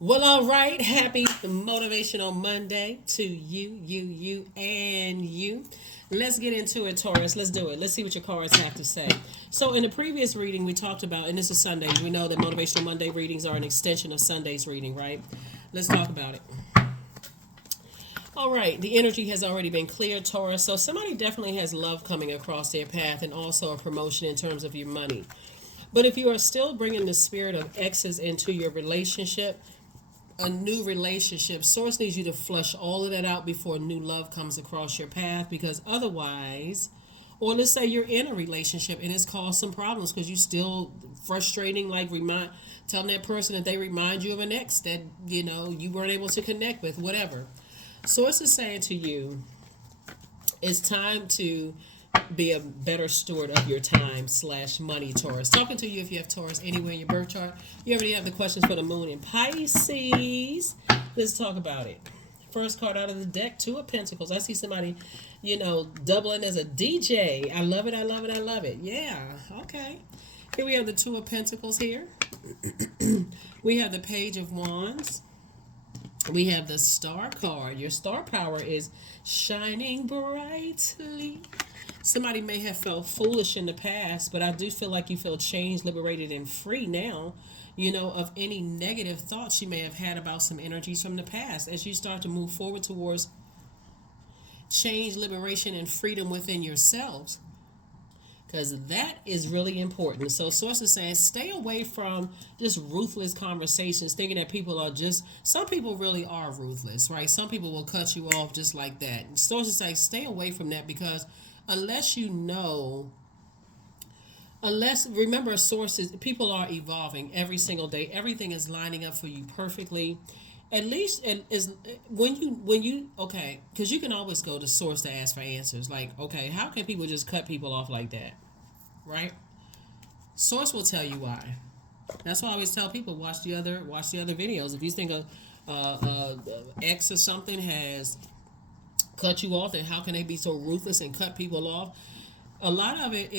Well, all right. Happy Motivational Monday to and you. Let's get into it, Taurus. Let's do it. Let's see what your cards have to say. So, in the previous reading, we talked about, and this is Sunday. We know that Motivational Monday readings are an extension of Sunday's reading, right? Let's talk about it. All right. The energy has already been cleared, Taurus. So, somebody definitely has love coming across their path and also a promotion in terms of your money. But if you are still bringing the spirit of exes into your relationship, a new relationship, source needs you to flush all of that out before new love comes across your path, because otherwise, or let's say you're in a relationship and it's caused some problems because you still frustrating, like telling that person that they remind you of an ex that you weren't able to connect with, whatever. Source is saying to you, it's time to be a better steward of your time slash money, Taurus. Talking to you if you have Taurus anywhere in your birth chart. You already have the questions for the moon in Pisces. Let's talk about it. First card out of the deck, Two of Pentacles. I see somebody, doubling as a DJ. I love it, I love it, I love it. Yeah, okay. Here we have the Two of Pentacles here. We have the Page of Wands. We have the Star card. Your star power is shining brightly. Somebody may have felt foolish in the past, but I do feel like you feel changed, liberated, and free now, of any negative thoughts you may have had about some energies from the past as you start to move forward towards change, liberation, and freedom within yourselves. Because that is really important. So source is saying stay away from just ruthless conversations, thinking that people are just, some people really are ruthless, right? Some people will cut you off just like that. Source is saying stay away from that, because unless remember, sources, people are evolving every single day. Everything is lining up for you perfectly. At least is when you okay, because you can always go to source to ask for answers. Like, okay, how can people just cut people off like that, right? Source will tell you why. That's why I always tell people, watch the other videos. If you think a X or something has cut you off, and how can they be so ruthless and cut people off? A lot of it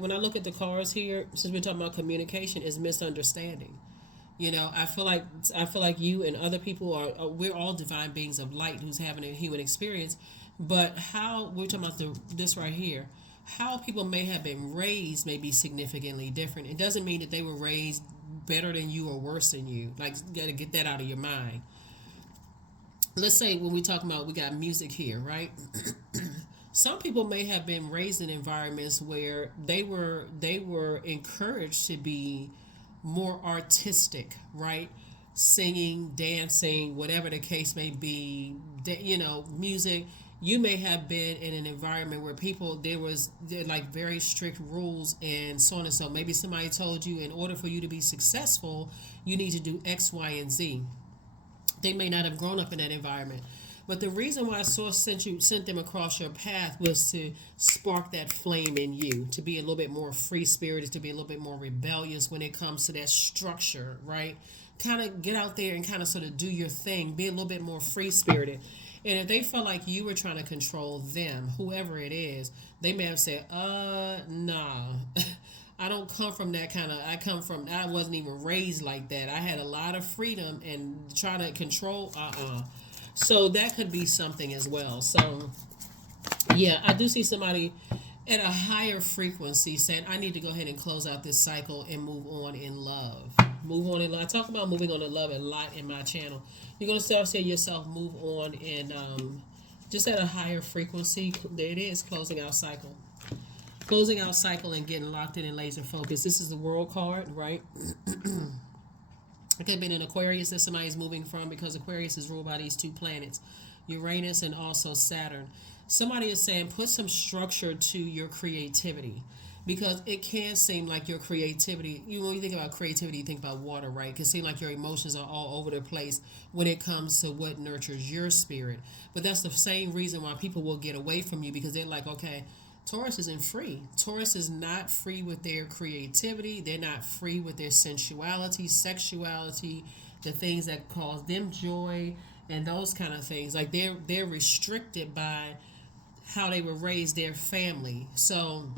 when I look at the cards here, since we're talking about communication, is misunderstanding. I feel like you and other people we're all divine beings of light who's having a human experience. But how we're talking about this right here, how people may have been raised may be significantly different. It doesn't mean that they were raised better than you or worse than you. Like, you got to get that out of your mind. Let's say when we talk about, we got music here, right? Some people may have been raised in environments where they were encouraged to be more artistic, right? Singing, dancing, whatever the case may be, music. You may have been in an environment where there like very strict rules and so on and so. Maybe somebody told you, in order for you to be successful, you need to do X, Y, and Z. They may not have grown up in that environment. But the reason why Source sent them across your path was to spark that flame in you, to be a little bit more free spirited, to be a little bit more rebellious when it comes to that structure, right? Kind of get out there and kind of sort of do your thing, be a little bit more free spirited. And if they felt like you were trying to control them, whoever it is, they may have said, nah. I don't come from that kind of, I wasn't even raised like that. I had a lot of freedom, and trying to control, So that could be something as well. So, yeah, I do see somebody at a higher frequency saying, I need to go ahead and close out this cycle and move on in love. Move on in love. I talk about moving on in love a lot in my channel. You're going to start saying yourself, move on, and just at a higher frequency. There it is, closing out cycle. Closing out cycle and getting locked in and laser focus. This is the World card, right? It could have been an Aquarius that somebody's moving from, because Aquarius is ruled by these two planets, Uranus and also Saturn. Somebody is saying put some structure to your creativity, because it can seem like your creativity, when you think about creativity, you think about water, right? It can seem like your emotions are all over the place when it comes to what nurtures your spirit. But that's the same reason why people will get away from you, because they're like, okay, Taurus isn't free. Taurus is not free with their creativity. They're not free with their sensuality, sexuality, the things that cause them joy, and those kind of things. Like, they're restricted by how they were raised, their family. So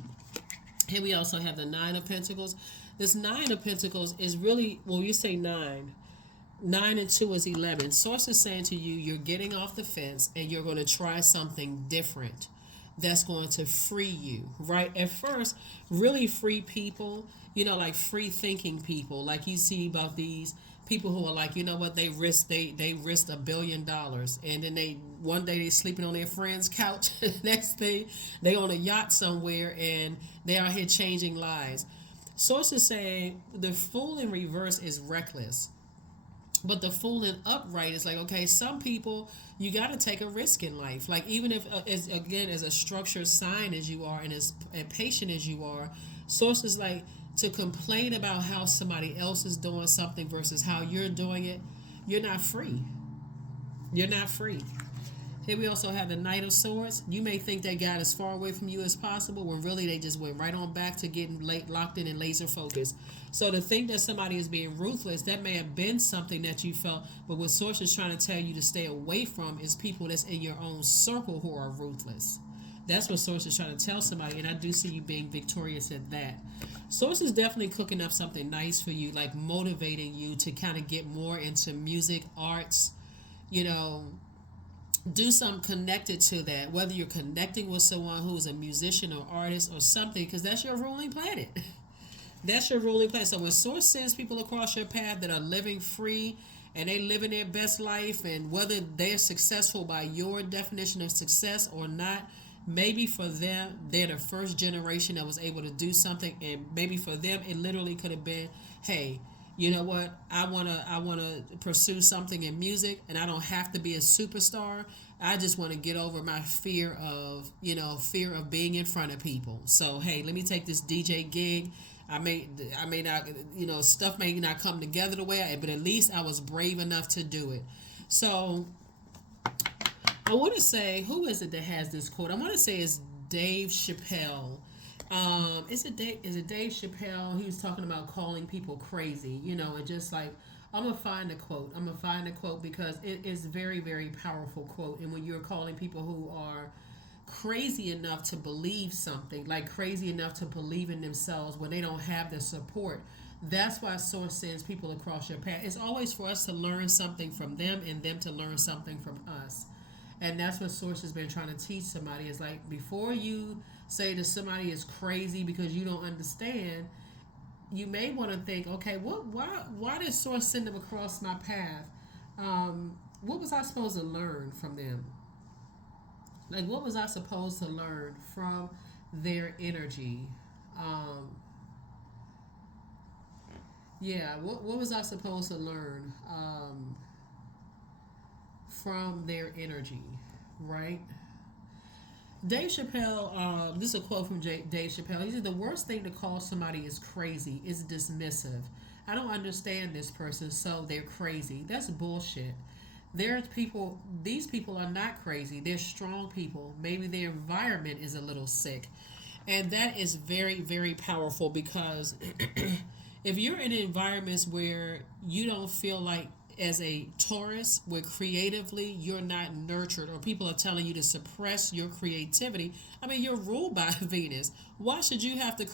here we also have the Nine of Pentacles. This Nine of Pentacles is really, well, you say nine. 9 and 2 is 11. Source is saying to you, you're getting off the fence and you're going to try something different that's going to free you, right? At first, really free people, like free thinking people, like you see about these people who are like, you know what, they risked $1 billion, and then they one day they sleeping on their friend's couch, next thing they on a yacht somewhere, and they out here changing lives. Sources saying the fool in reverse is reckless, but the fool in upright is like, okay, some people you got to take a risk in life. Like even if, as a structured sign as you are, and as patient as you are, sources like to complain about how somebody else is doing something versus how you're doing it. You're not free. You're not free. Here we also have the Knight of Swords. You may think they got as far away from you as possible when really they just went right on back to getting locked in and laser focused. So to think that somebody is being ruthless, that may have been something that you felt, but what Source is trying to tell you to stay away from is people that's in your own circle who are ruthless. That's what Source is trying to tell somebody, and I do see you being victorious at that. Source is definitely cooking up something nice for you, like motivating you to kind of get more into music, arts, you know, do something connected to that, whether you're connecting with someone who's a musician or artist or something, because that's your ruling planet. That's your ruling planet. So when Source sends people across your path that are living free and they living their best life, and whether they're successful by your definition of success or not, maybe for them they're the first generation that was able to do something, and maybe for them it literally could have been, hey, you know what, I wanna pursue something in music, and I don't have to be a superstar. I just want to get over my fear of being in front of people. So hey, let me take this DJ gig. I may not, stuff may not come together the way but at least I was brave enough to do it. So I want to say, who is it that has this quote? I want to say it's Dave Chappelle. Is it Dave Chappelle? He was talking about calling people crazy, and just like, I'm gonna find a quote. I'm gonna find a quote because it is very, very powerful quote. And when you're calling people who are crazy enough to believe something, like crazy enough to believe in themselves when they don't have the support, that's why Source sends people across your path. It's always for us to learn something from them and them to learn something from us. And that's what Source has been trying to teach somebody. Is like, before you say that somebody is crazy because you don't understand, you may want to think, okay, why did Source send them across my path? What was I supposed to learn from them? Like, what was I supposed to learn from their energy? Um, yeah, what was I supposed to learn from their energy, right? Dave Chappelle, this is a quote from Dave Chappelle. He said, the worst thing to call somebody is crazy is dismissive. I don't understand this person, so they're crazy. That's bullshit. There's people, these people are not crazy. They're strong people. Maybe their environment is a little sick. And that is very, very powerful, because if you're in environments where you don't feel like, as a Taurus, where creatively you're not nurtured, or people are telling you to suppress your creativity, I mean, you're ruled by Venus. Why should you have to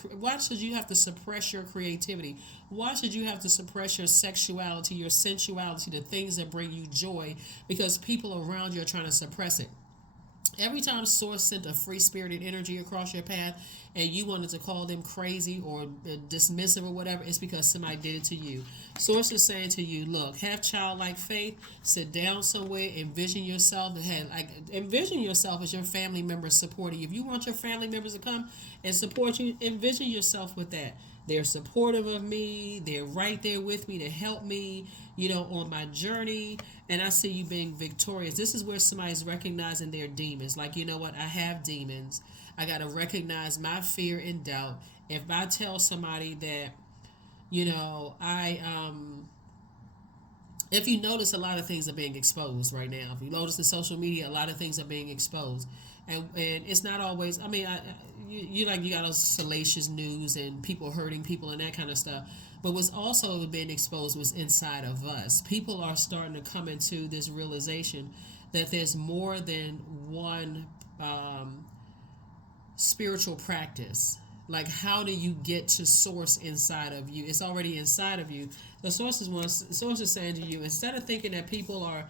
suppress your creativity? Why should you have to suppress your sexuality, your sensuality, the things that bring you joy, because people around you are trying to suppress it? Every time Source sent a free spirited energy across your path and you wanted to call them crazy or dismissive or whatever, it's because somebody did it to you. Source is saying to you, look, have childlike faith, sit down somewhere, envision yourself, envision yourself as your family members supporting you. If you want your family members to come and support you, envision yourself with that. They're supportive of me. They're right there with me to help me, on my journey. And I see you being victorious. This is where somebody's recognizing their demons. Like, you know what? I have demons. I got to recognize my fear and doubt. If I tell somebody that, if you notice, a lot of things are being exposed right now. If you notice in social media, a lot of things are being exposed. And it's not always, I mean, you got those salacious news and people hurting people and that kind of stuff. But what's also being exposed was inside of us. People are starting to come into this realization that there's more than one spiritual practice Like, how do you get to source inside of you? It's already inside of you. The source is saying to you, instead of thinking that people are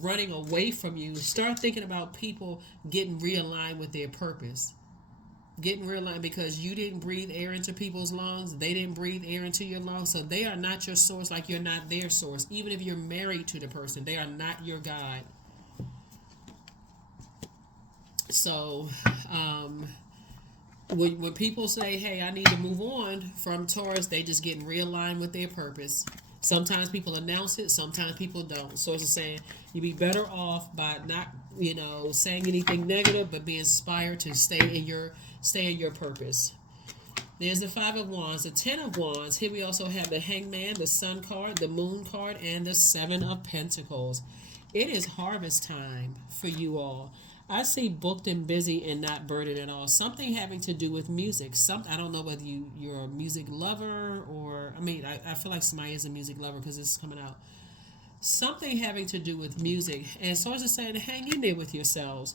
running away from you, start thinking about people getting realigned with their purpose. Getting realigned because you didn't breathe air into people's lungs. They didn't breathe air into your lungs. So they are not your source, like you're not their source. Even if you're married to the person, they are not your God. So, when people say, hey, I need to move on from Taurus, they just getting realigned with their purpose. Sometimes people announce it, sometimes people don't. So it's saying you'd be better off by not, saying anything negative, but be inspired to stay in your purpose. There's the Five of Wands, the Ten of Wands. Here we also have the Hangman, the Sun card, the Moon card, and the Seven of Pentacles. It is harvest time for you all. I see booked and busy and not burdened at all. Something having to do with music. I don't know whether you're a music lover or, I feel like somebody is a music lover because it's coming out. Something having to do with music. And so I was just saying, hang in there with yourselves.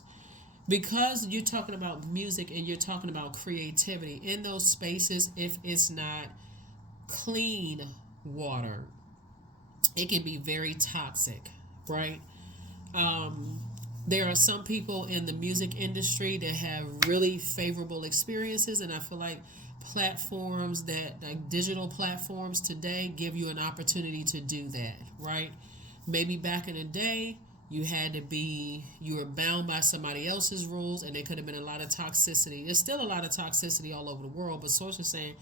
Because you're talking about music and you're talking about creativity, in those spaces, if it's not clean water, it can be very toxic, right? There are some people in the music industry that have really favorable experiences, and I feel like digital platforms today give you an opportunity to do that, right? Maybe back in the day, you were bound by somebody else's rules, and there could have been a lot of toxicity. There's still a lot of toxicity all over the world, but Source is saying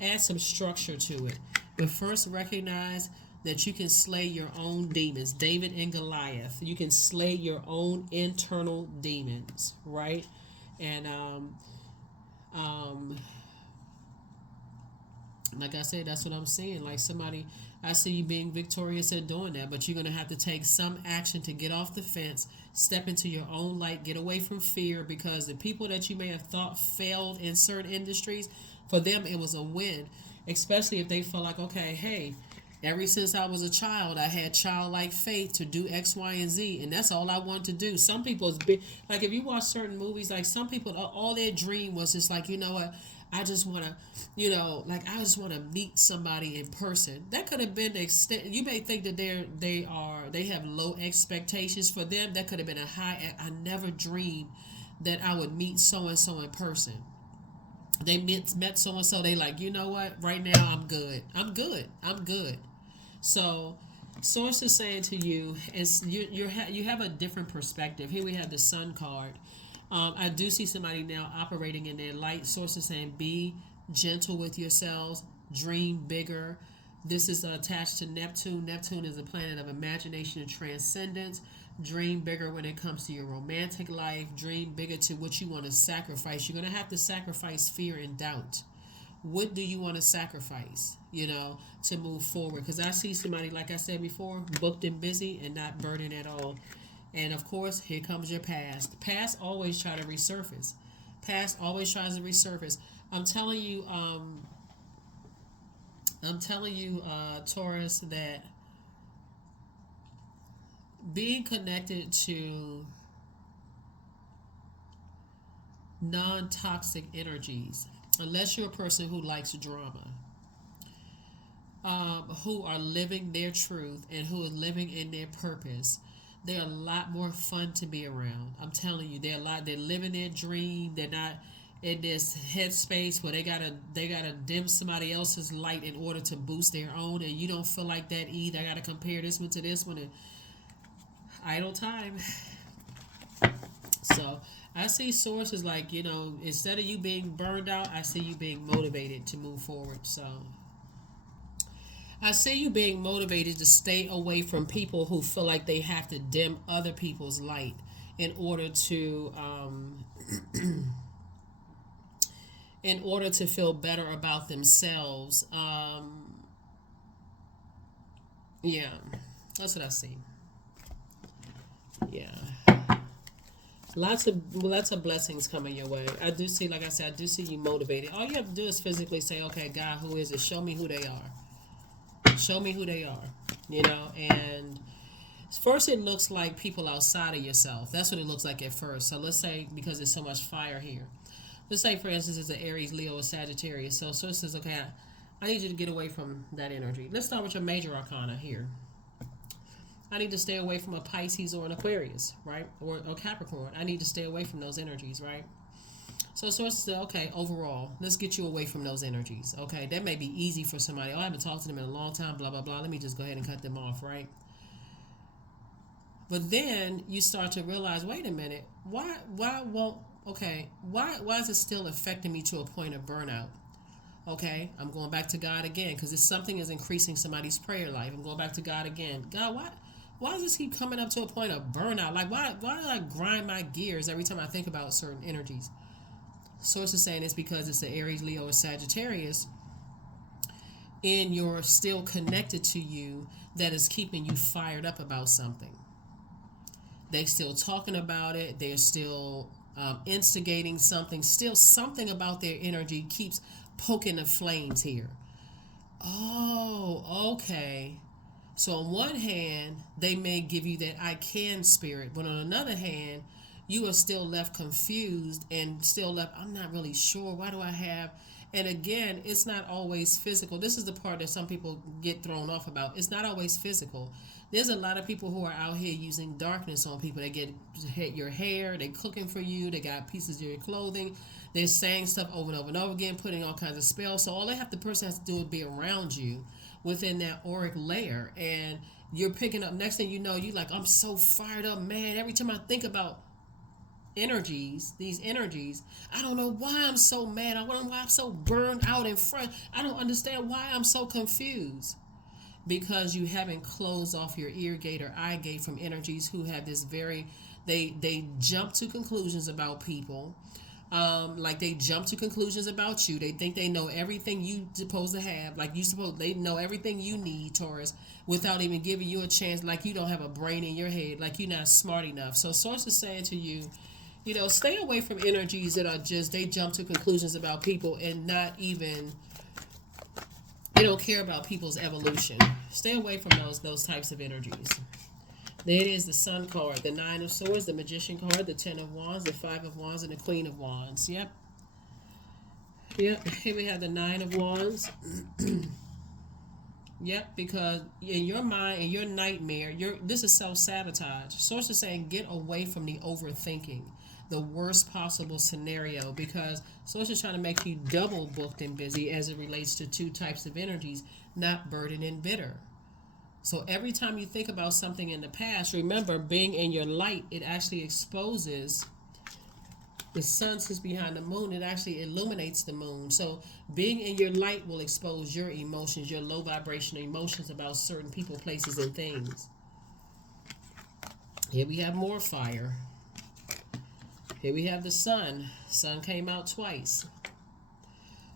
add some structure to it. But first recognize that you can slay your own demons. David and Goliath. You can slay your own internal demons, right? And like I said, that's what I'm saying. Like somebody, I see you being victorious at doing that, but you're going to have to take some action to get off the fence, step into your own light, get away from fear, because the people that you may have thought failed in certain industries, for them it was a win, especially if they feel like, okay, hey, ever since I was a child, I had childlike faith to do X, Y, and Z, and that's all I wanted to do. Some people's like, if you watch certain movies, like some people, all their dream was just like, you know what, I just want to, I just want to meet somebody in person. That could have been the extent. You may think that they have low expectations. For them, that could have been a high. I never dreamed that I would meet so and so in person. They met so and so. They like, you know what? Right now, I'm good. I'm good. So, Source is saying to you, you have a different perspective. Here we have the Sun card. I do see somebody now operating in their light. Source is saying, be gentle with yourselves, dream bigger. This is attached to Neptune. Neptune is a planet of imagination and transcendence. Dream bigger when it comes to your romantic life. Dream bigger to what you want to sacrifice. You're going to have to sacrifice fear and doubt. What do you want to sacrifice, to move forward? Because I see somebody, like I said before, booked and busy and not burdened at all. And of course, here comes your past. Past always try to resurface. Past always tries to resurface. I'm telling you, Taurus, that being connected to non-toxic energies, unless you're a person who likes drama, who are living their truth and who are living in their purpose, they're a lot more fun to be around. I'm telling you, they're living their dream. They're not in this headspace where they gotta dim somebody else's light in order to boost their own, and you don't feel like that either. I gotta compare this one to this one, and idle time. So I see sources like, instead of you being burned out, I see you being motivated to move forward. So I see you being motivated to stay away from people who feel like they have to dim other people's light in order to feel better about themselves. Yeah, that's what I see. Yeah. Lots of blessings coming your way. I do see, like I said, I do see you motivated. All you have to do is physically say, okay, God, who is it? Show me who they are. Show me who they are. And first it looks like people outside of yourself. That's what it looks like at first. So let's say, because there's so much fire here. let's say, for instance, it's an Aries, Leo, or Sagittarius. So Source says, okay, I need you to get away from that energy. Let's start with your major arcana here. I need to stay away from a Pisces or an Aquarius, right? Or Capricorn. I need to stay away from those energies, right? So Source said, okay, overall, let's get you away from those energies. Okay, that may be easy for somebody. Oh, I haven't talked to them in a long time, blah, blah, blah. Let me just go ahead and cut them off, right? But then you start to realize, wait a minute, why is it still affecting me to a point of burnout? Okay, I'm going back to God again because if something is increasing somebody's prayer life, I'm going back to God again. God, why does this keep coming up to a point of burnout? Like, why do I grind my gears every time I think about certain energies? Source is saying it's because it's the Aries, Leo, or Sagittarius, and you're still connected to you that is keeping you fired up about something. They're still talking about it. They're still instigating something. Still something about their energy keeps poking the flames here. Oh, okay. So on one hand, they may give you that I can spirit, but on another hand, you are still left confused and still left, I'm not really sure. Why do I have? And again, it's not always physical. This is the part that some people get thrown off about. It's not always physical. There's a lot of people who are out here using darkness on people. They get your hair, they cooking for you, they got pieces of your clothing, they're saying stuff over and over and over again, putting all kinds of spells. So all the person has to do is be around you within that auric layer. And you're picking up, next thing you know, you like, I'm so fired up, man. Every time I think about these energies, I don't know why I'm so mad. I don't know why I'm so burned out in front. I don't understand why I'm so confused. Because you haven't closed off your ear gate or eye gate from energies who have this they jump to conclusions about people. Like they jump to conclusions about you. They think they know everything you supposed to have. Like they know everything you need, Taurus, without even giving you a chance. Like you don't have a brain in your head. Like you're not smart enough. So Source is saying to you, stay away from energies that are just, they jump to conclusions about people and not even, they don't care about people's evolution. Stay away from those types of energies. There it is, the Sun card, the Nine of Swords, the Magician card, the Ten of Wands, the Five of Wands, and the Queen of Wands. Yep. Here we have the Nine of Wands. Yep, because in your mind, in your nightmare, this is self-sabotage. Source is saying get away from the overthinking, the worst possible scenario, because Source is trying to make you double booked and busy as it relates to two types of energies, not burdened and bitter. So every time you think about something in the past, remember, being in your light, it actually exposes the sun sits behind the moon. It actually illuminates the moon. So being in your light will expose your emotions, your low vibrational emotions about certain people, places, and things. Here we have more fire. Here we have the sun. Sun came out twice.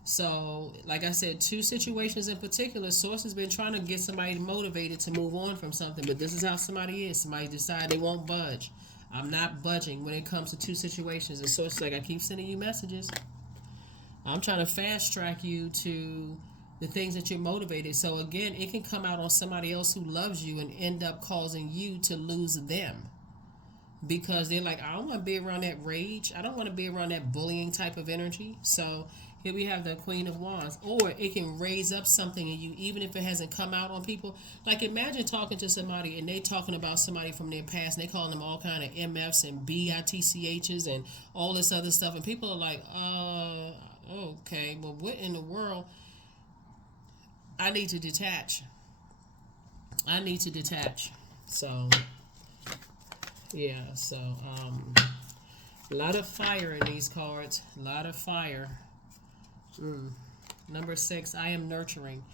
So, like I said, two situations in particular, Source has been trying to get somebody motivated to move on from something, but this is how somebody is. Somebody decide they won't budge. I'm not budging when it comes to two situations. And Source is like, I keep sending you messages. I'm trying to fast track you to the things that you're motivated. So again, it can come out on somebody else who loves you and end up causing you to lose them. Because they're like, I don't want to be around that rage. I don't want to be around that bullying type of energy. So here we have the Queen of Wands. Or it can raise up something in you, even if it hasn't come out on people. Like imagine talking to somebody and they talking about somebody from their past and they calling them all kind of MFs and BITCHs and all this other stuff. And people are like, okay, well, what in the world? I need to detach. So... yeah, so a lot of fire in these cards. A lot of fire. Number 6, I am nurturing.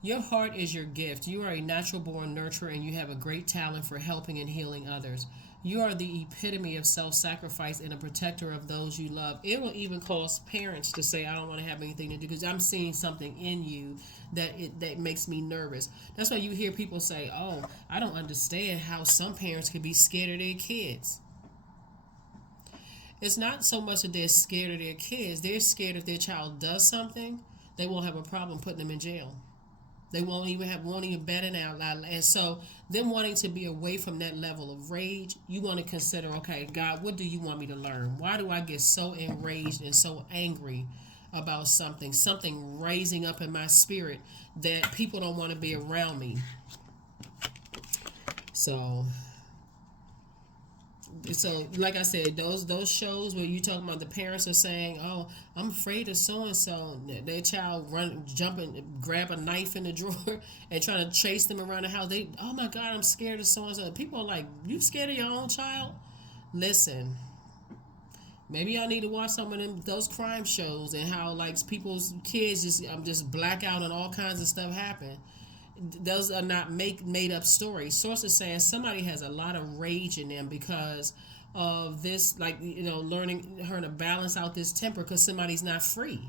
Your heart is your gift. You are a natural born nurturer and you have a great talent for helping and healing others. You are the epitome of self-sacrifice and a protector of those you love. It will even cause parents to say, I don't want to have anything to do because I'm seeing something in you that makes me nervous. That's why you hear people say, oh, I don't understand how some parents can be scared of their kids. It's not so much that they're scared of their kids. They're scared if their child does something, they won't have a problem putting them in jail. They won't even bat an outlet. And so them wanting to be away from that level of rage, you want to consider, okay, God, what do you want me to learn? Why do I get so enraged and so angry about something raising up in my spirit that people don't want to be around me? So like I said, those shows where you talking about the parents are saying, "Oh, I'm afraid of so and so," their child jumping, grab a knife in the drawer and trying to chase them around the house. Oh my God, I'm scared of so and so. People are like, "You scared of your own child?" Listen, maybe y'all need to watch some of those crime shows and how like people's kids just black out and all kinds of stuff happen. Those are not made up stories. Sources saying somebody has a lot of rage in them because of this, like, learning her to balance out this temper because somebody's not free.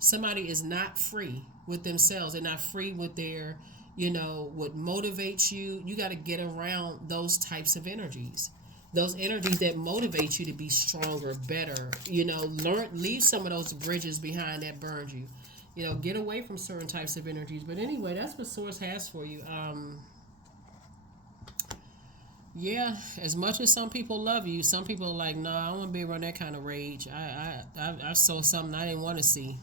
Somebody is not free with themselves. They're not free with their, what motivates you. You got to get around those types of energies. Those energies that motivate you to be stronger, better. Leave some of those bridges behind that burned you. Get away from certain types of energies. But anyway, that's what Source has for you. Yeah, as much as some people love you, some people are like, no, I don't want to be around that kind of rage. I saw something I didn't want to see.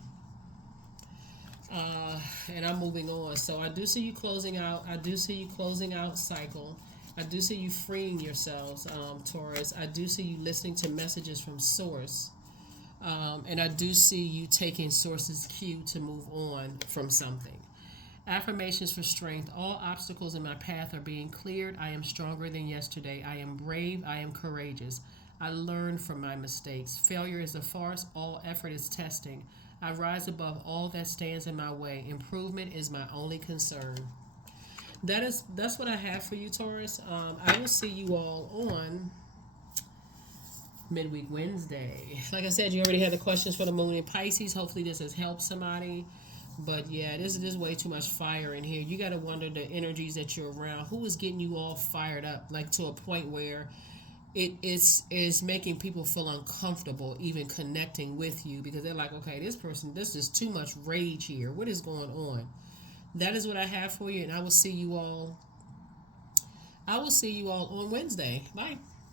And I'm moving on. So I do see you closing out. I do see you closing out cycle. I do see you freeing yourselves, Taurus. I do see you listening to messages from Source. And I do see you taking Source's cue to move on from something. Affirmations for strength. All obstacles in my path are being cleared. I am stronger than yesterday. I am brave. I am courageous. I learn from my mistakes. Failure is a farce. All effort is testing. I rise above all that stands in my way. Improvement is my only concern. That's what I have for you, Taurus. I will see you all on Midweek Wednesday. Like I said, you already had the questions for the moon in Pisces. Hopefully this has helped somebody. But yeah, this is way too much fire in here. You got to wonder the energies that you're around. Who is getting you all fired up, like to a point where it is making people feel uncomfortable even connecting with you because they're like, okay, this is too much rage here. What is going on? That is what I have for you, and I will see you all on Wednesday. Bye.